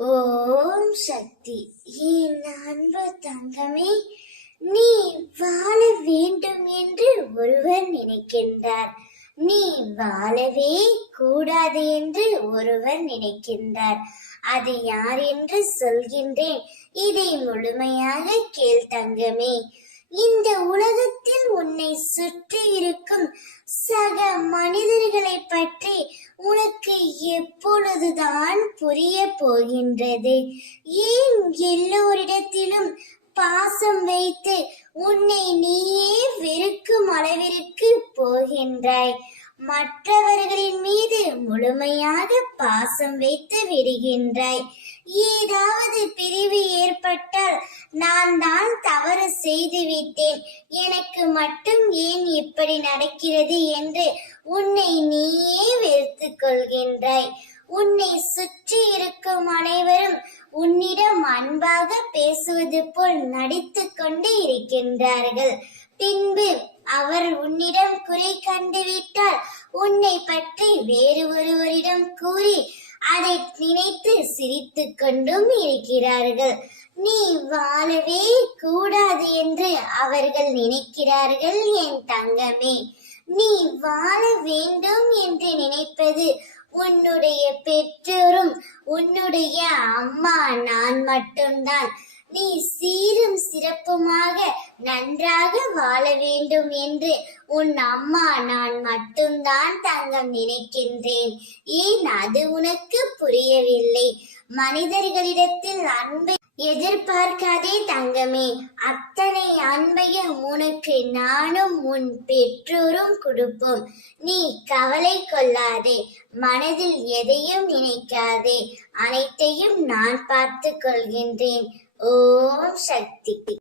ஓம் சக்தி. என் அன்பு தங்கமே, நீ வாழ வேண்டும் என்று ஒருவர் நினைக்கின்றார். நீ வாழவே கூடாது என்று ஒருவர் நினைக்கின்றார். அது யார் என்று சொல்கின்றேன், இதை முழுமையாக கேள் தங்கமே. இந்த உலகத்தில் உன்னை சுற்றி இருக்கும் சக மனிதர்களை பற்றி உனக்கு எப்பொழுதுதான் புரிய போகின்றது? ஏன் எல்லோரிடத்திலும் பாசம் வைத்து உன்னை நீயே வெறுக்கும் அளவிற்கு போகின்றாய்? மற்றவர்களின் மீது முழுமையாக பாசம் வைத்து விடுகின்றாய். ஏதாவது பிரிவு ஏற்பட்டால் நான் தான் தவறு செய்து விட்டேன், எனக்கு மட்டும் ஏன் இப்படி நடக்கிறது என்று உன்னை நீயே வெறுத்துக் கொள்கின்றாய். உன்னை சுற்றி இருக்கும் அனைவரும் உன்னிடம் அன்பாக பேசுவது போல் நடித்துக் கொண்டு இருக்கின்றார்கள். பின்பு அவர் உன்னிடம் குறை கண்டுவிட்டால் உன்னை பற்றி வேறு ஒருவரிடம் கூறி அதை நினைத்து சிரித்துக் கொண்டும் இருக்கிறார்கள். நீ வாழவே கூடாது என்று அவர்கள் நினைக்கிறார்கள் என் தங்கமே. நீ வாழ வேண்டும் என்று நினைப்பது உன்னுடைய பெற்றோரும் உன்னுடைய அம்மா நான் மட்டும்தான். நீ சீரும் சிறப்புமாக நன்றாக வாழ வேண்டும் என்று உன் அம்மா நான் மட்டும்தான் தங்கம் நினைக்கின்றேன். ஏன் அது உனக்கு புரியவில்லை? மனிதர்களிடத்தில் அன்பை எதிர்பார்க்காதே தங்கமே. அத்தனை அன்பையும் உனக்கு நானும் உன் பெற்றோரும் கொடுப்போம். நீ கவலை கொள்ளாதே, மனதில் எதையும் நினைக்காதே, அனைத்தையும் நான் பார்த்து கொள்கின்றேன். ஓம் சக்தி.